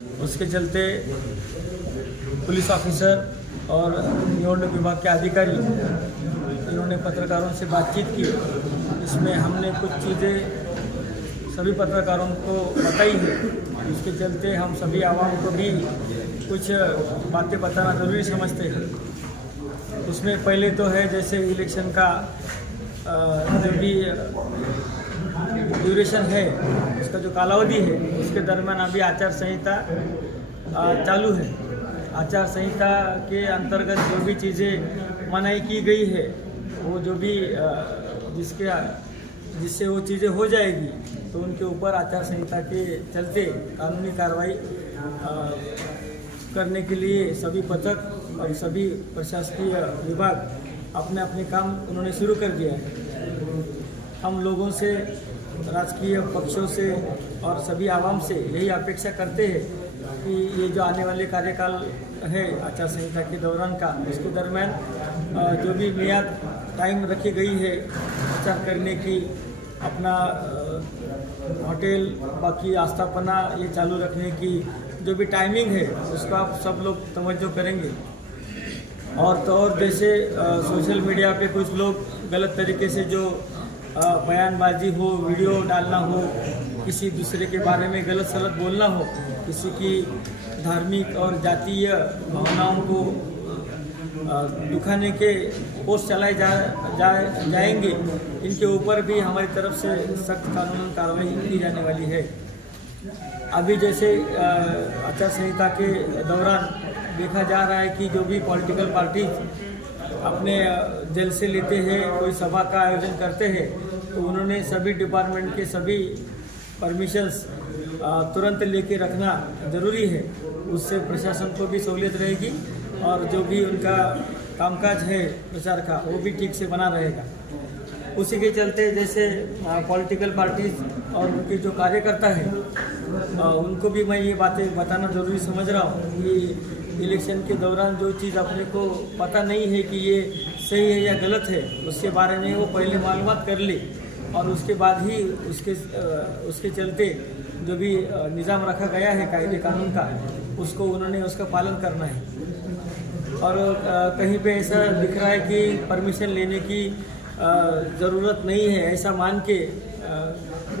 उसके चलते police officer और निवडणूक विभाग के अधिकारी इन्होंने पत्रकारों से बातचीत की। इसमें हमने कुछ चीज़ें सभी पत्रकारों को बताई है। इसके चलते हम सभी आवाम को भी कुछ बातें बताना ज़रूरी समझते हैं। उसमें पहले तो है जैसे इलेक्शन का जो भी ड्यूरेशन है, उसका जो कालावधि है, उसके दरमियान अभी आचार संहिता चालू है। आचार संहिता के अंतर्गत जो भी चीज़ें मनाही की गई है, वो जो भी जिससे वो चीज़ें हो जाएगी, तो उनके ऊपर आचार संहिता के चलते कानूनी कार्रवाई करने के लिए सभी पथक और सभी प्रशासकीय विभाग अपने अपने काम उन्होंने शुरू कर दिया है। हम लोगों से, राजकीय पक्षों से और सभी आवाम से यही अपेक्षा करते हैं कि ये जो आने वाले कार्यकाल है आचार संहिता के दौरान का, उसके दरमियान जो भी मियाद टाइम रखी गई है प्रचार करने की, अपना होटल बाकी आस्थापना ये चालू रखने की जो भी टाइमिंग है, उसको आप सब लोग तवज्जो करेंगे। और जैसे सोशल मीडिया पे कुछ लोग गलत तरीके से जो बयानबाजी हो, वीडियो डालना हो, किसी दूसरे के बारे में गलत सलत बोलना हो, किसी की धार्मिक और जातीय भावनाओं को दुखाने के पोस्ट चलाए जाएंगे, इनके ऊपर भी हमारी तरफ से सख्त कानूनी कार्रवाई की जाने वाली है। अभी जैसे आचार संहिता के दौरान देखा जा रहा है कि जो भी पॉलिटिकल पार्टीज अपने जेल से लेते हैं, कोई सभा का आयोजन करते हैं, तो उन्होंने सभी डिपार्टमेंट के सभी परमिशंस तुरंत लेके रखना ज़रूरी है। उससे प्रशासन को भी सहूलियत रहेगी और जो भी उनका कामकाज है प्रचार का, वो भी ठीक से बना रहेगा। उसी के चलते जैसे पॉलिटिकल पार्टीज और उनके जो कार्यकर्ता हैं, उनको भी मैं ये बातें बताना ज़रूरी समझ रहा हूँ कि इलेक्शन के दौरान जो चीज़ अपने को पता नहीं है कि ये सही है या गलत है, उसके बारे में वो पहले मालूमात कर ले और उसके बाद ही उसके चलते जो भी निज़ाम रखा गया है कायदे कानून का, उसको उन्होंने उसका पालन करना है। और कहीं पे ऐसा दिख रहा है कि परमिशन लेने की ज़रूरत नहीं है, ऐसा मान के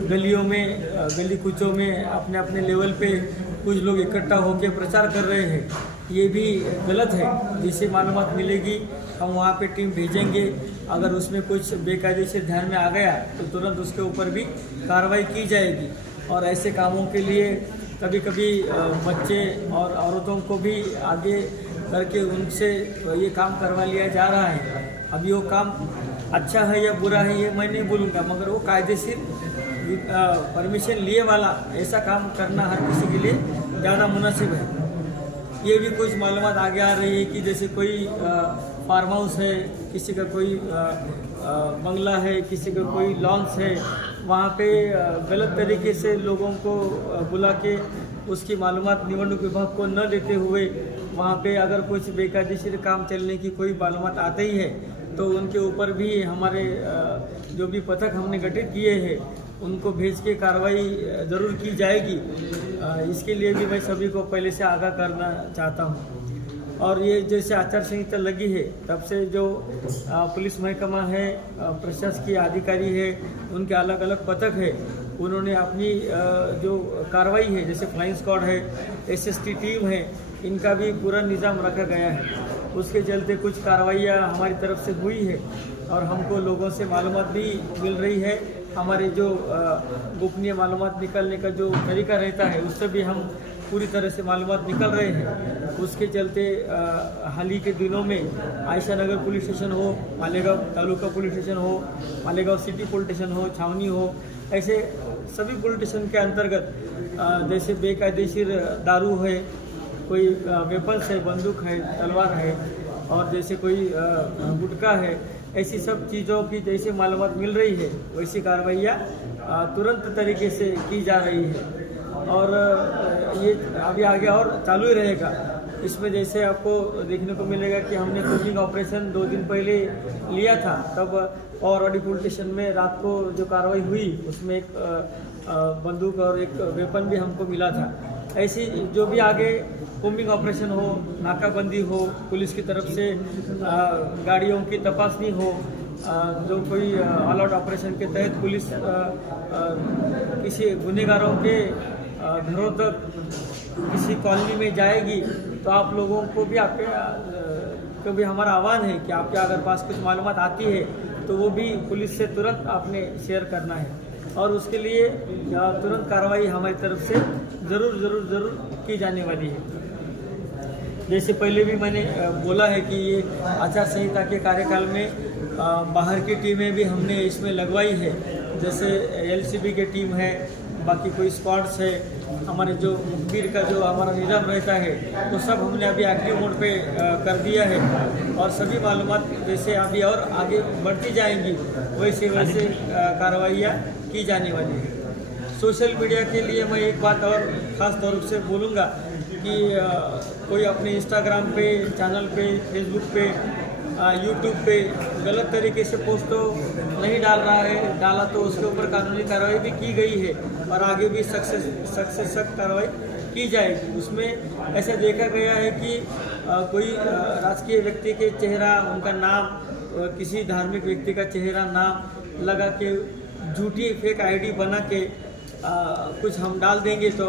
गलियों में, गली कूचों में अपने अपने लेवल पे कुछ लोग इकट्ठा होकर प्रचार कर रहे हैं, ये भी गलत है। जिससे मालूमात मिलेगी हम वहाँ पे टीम भेजेंगे, अगर उसमें कुछ बेकायदेशीर ध्यान में आ गया तो तुरंत उसके ऊपर भी कार्रवाई की जाएगी। और ऐसे कामों के लिए कभी कभी बच्चे और औरतों को भी आगे करके उनसे ये काम करवा लिया जा रहा है। अभी वो काम अच्छा है या बुरा है ये मैं नहीं बोलूँगा, मगर वो कायदेशीर परमिशन लिए वाला ऐसा काम करना हर किसी के लिए ज़्यादा मुनासिब है। ये भी कुछ मालूमात आगे आ रही है कि जैसे कोई फार्म हाउस है, किसी का कोई बंगला है, किसी का कोई लॉन्स है, वहाँ पे गलत तरीके से लोगों को बुला के उसकी मालूमात निवडणूक विभाग को न देते हुए वहाँ पे अगर कुछ बेकायदेशीर काम चलने की कोई मालूमात आते ही है, तो उनके ऊपर भी हमारे जो भी पथक हमने गठित किए हैं उनको भेज के कार्रवाई ज़रूर की जाएगी। इसके लिए भी मैं सभी को पहले से आगाह करना चाहता हूँ। और ये जैसे आचार संहिता लगी है तब से जो पुलिस महकमा है, प्रशासकीय अधिकारी है, उनके अलग अलग पथक है, उन्होंने अपनी जो कार्रवाई है, जैसे फ्लाइंग स्क्वाड है, SST टीम है, इनका भी पूरा निज़ाम रखा गया है। उसके चलते कुछ कार्रवाइयाँ हमारी तरफ से हुई है और हमको लोगों से मालूमात भी मिल रही है। हमारे जो गोपनीय मालूमात निकालने का जो तरीका रहता है, उससे भी हम पूरी तरह से मालूमात निकल रहे हैं। उसके चलते हाल ही के दिनों में आयशा नगर पुलिस स्टेशन हो, मालेगांव तालुका पुलिस स्टेशन हो, मालेगांव सिटी पुलिस स्टेशन हो, छावनी हो, ऐसे सभी पुलिस स्टेशन के अंतर्गत जैसे बेकायदेशीर दारू है, कोई वेपन्स है, बंदूक है, तलवार है, और जैसे कोई गुटखा है, ऐसी सब चीज़ों की जैसे मालूमात मिल रही है वैसी कार्रवाइयाँ तुरंत तरीके से की जा रही है। और ये अभी आगे और चालू ही रहेगा। इसमें जैसे आपको देखने को मिलेगा कि हमने कोचिंग ऑपरेशन 2 दिन पहले लिया था, तब पवारवाड़ी पुलिस स्टेशन में रात को जो कार्रवाई हुई उसमें एक बंदूक और एक वेपन भी हमको मिला था। ऐसी जो भी आगे कोम्बिंग ऑपरेशन हो, नाकाबंदी हो, पुलिस की तरफ से गाड़ियों की तपासनी हो, जो कोई ऑल आउट ऑपरेशन के तहत पुलिस किसी गुनहगारों के घरों तक किसी कॉलोनी में जाएगी, तो आप लोगों को भी आपके भी हमारा आह्वान है कि आपके अगर पास कुछ मालूमात आती है तो वो भी पुलिस से तुरंत आपने शेयर करना है, और उसके लिए तुरंत कार्रवाई हमारी तरफ से ज़रूर की जाने वाली है। जैसे पहले भी मैंने बोला है कि ये आचार संहिता के कार्यकाल में बाहर की टीमें भी हमने इसमें लगवाई है, जैसे एलसीबी की टीम है, बाकी कोई स्क्वाड्स है, हमारे जो मुखबिर का जो हमारा निज़ाम रहता है वो सब हमने अभी एक्टिव मोड पे कर दिया है, और सभी मालूमात जैसे अभी और आगे बढ़ती जाएंगी वैसे कार्रवाइयाँ की जाने वाली है। सोशल मीडिया के लिए मैं एक बात और ख़ास तौर से बोलूँगा कि कोई अपने इंस्टाग्राम पे, चैनल पे, फेसबुक पे, यूट्यूब पे गलत तरीके से पोस्ट तो नहीं डाल रहा है, डाला तो उसके ऊपर कानूनी कार्रवाई भी की गई है और आगे भी सख्त कार्रवाई की जाएगी। उसमें ऐसा देखा गया है कि कोई राजकीय व्यक्ति के चेहरा, उनका नाम, किसी धार्मिक व्यक्ति का चेहरा नाम लगा के झूठी फेक आईडी बना के कुछ हम डाल देंगे तो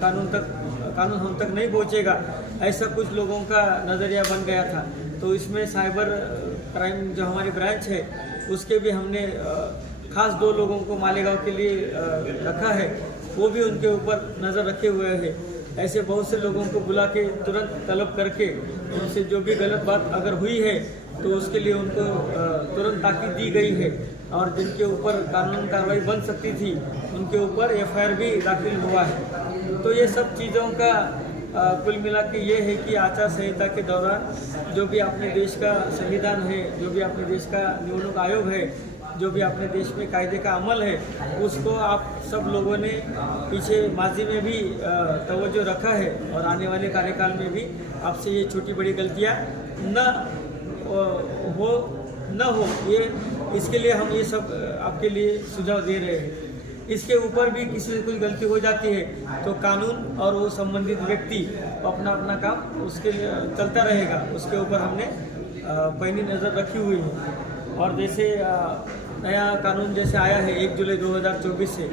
कानून हम तक नहीं पहुंचेगा, ऐसा कुछ लोगों का नज़रिया बन गया था। तो इसमें साइबर क्राइम जो हमारी ब्रांच है उसके भी हमने खास 2 लोगों को मालेगांव के लिए रखा है, वो भी उनके ऊपर नज़र रखे हुए हैं। ऐसे बहुत से लोगों को बुला के तुरंत तलब करके उनसे जो भी गलत बात अगर हुई है तो उसके लिए उनको तुरंत ताकीद दी गई है, और जिनके ऊपर कानून कार्रवाई बन सकती थी उनके ऊपर एफआईआर भी दाखिल हुआ है। तो ये सब चीज़ों का कुल मिला के ये है कि आचार संहिता के दौरान जो भी अपने देश का संविधान है, जो भी अपने देश का नियामक आयोग है, जो भी अपने देश में कायदे का अमल है, उसको आप सब लोगों ने पीछे माजी में भी तवज्जो रखा है, और आने वाले कार्यकाल में भी आपसे ये छोटी बड़ी गलतियाँ न हो ये इसके लिए हम ये सब आपके लिए सुझाव दे रहे हैं। इसके ऊपर भी किसी से कोई गलती हो जाती है तो कानून और वो संबंधित व्यक्ति अपना काम उसके लिए चलता रहेगा, उसके ऊपर हमने पैनी नज़र रखी हुई है। और जैसे नया कानून जैसे आया है 1 जुलाई 2024 से,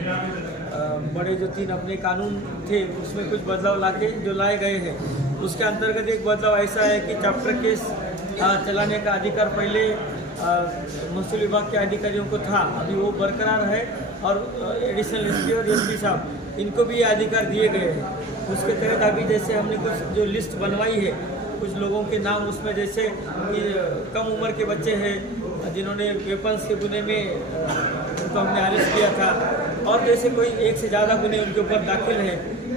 बड़े जो 3 अपने कानून थे उसमें कुछ बदलाव लाके जो लाए गए हैं, उसके अंतर्गत एक बदलाव ऐसा है कि चैप्टर केस चलाने का अधिकार पहले महसूल विभाग के अधिकारियों को था, अभी वो बरकरार है, और एडिशनल एसपी और एसपी साहब इनको भी ये अधिकार दिए गए हैं। उसके तहत अभी जैसे हमने कुछ जो लिस्ट बनवाई है, कुछ लोगों के नाम उसमें जैसे कि कम उम्र के बच्चे हैं जिन्होंने वेपन्स के गुने में उनको हमने अरेस्ट किया था, और जैसे कोई 1 से ज़्यादा गुने उनके ऊपर दाखिल है,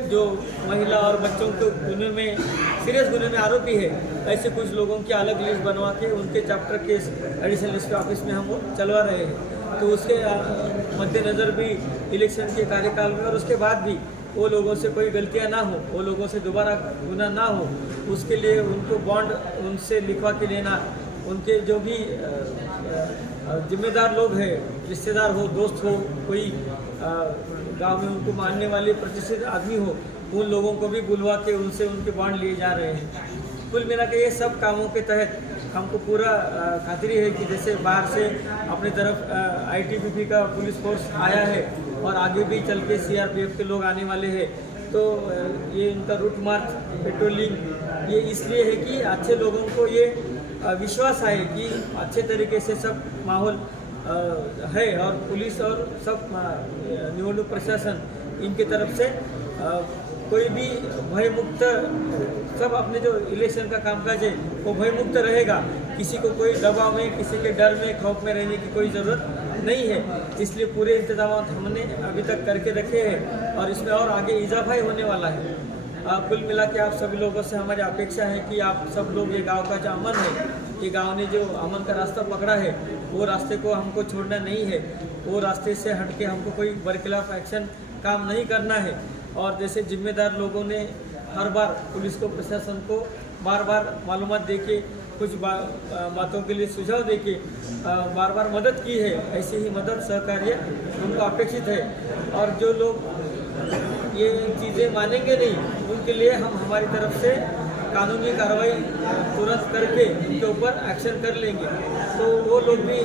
जो महिला और बच्चों के गुने में सीरियस गुने में आरोपी है, ऐसे कुछ लोगों की अलग लिस्ट बनवा के उनके chapter case additional SP office में हम वो चलवा रहे हैं। तो उसके मद्देनज़र भी इलेक्शन के कार्यकाल में और उसके बाद भी वो लोगों से कोई गलतियां ना हो, वो लोगों से दोबारा गुनाह ना हो, उसके लिए उनको बॉन्ड उनसे लिखवा के लेना, उनके जो भी जिम्मेदार लोग हैं, रिश्तेदार हो, दोस्त हो, कोई गांव में उनको मानने वाले प्रतिष्ठित आदमी हो, उन लोगों को भी बुलवा के उनसे उनके बॉन्ड लिए जा रहे हैं। कुल मिला के ये सब कामों के तहत हमको पूरा खातिरी है कि जैसे बाहर से अपनी तरफ आईटीबीपी का पुलिस फोर्स आया है और आगे भी चल के सीआरपीएफ के लोग आने वाले हैं, तो ये इनका रूट मार्च, पेट्रोलिंग ये इसलिए है कि अच्छे लोगों को ये विश्वास आए कि अच्छे तरीके से सब माहौल है, और पुलिस और सब निवडणूक प्रशासन इनके तरफ से कोई भी भयमुक्त, सब अपने जो इलेक्शन का कामकाज है वो भयमुक्त रहेगा। किसी को कोई दबाव में, किसी के डर में, खौफ में रहने की कोई ज़रूरत नहीं है। इसलिए पूरे इंतजाम हमने अभी तक करके रखे हैं और इसमें और आगे इजाफा ही होने वाला है। कुल मिला के आप सभी लोगों से हमारी अपेक्षा है कि आप सब लोग ये गांव का जो अमन है, ये गांव ने जो अमन का रास्ता पकड़ा है वो रास्ते को हमको छोड़ना नहीं है, वो रास्ते से हट के हमको कोई बरखिलाफ एक्शन काम नहीं करना है। और जैसे जिम्मेदार लोगों ने हर बार पुलिस को, प्रशासन को बार बार मालूमात देके, कुछ बातों के लिए सुझाव देके बार बार मदद की है, ऐसे ही मदद सहकार्य हमको अपेक्षित है। और जो लोग ये चीज़ें मानेंगे नहीं, उनके लिए हम हमारी तरफ से कानूनी कार्रवाई तुरंत करके उनके ऊपर एक्शन कर लेंगे। तो वो लोग भी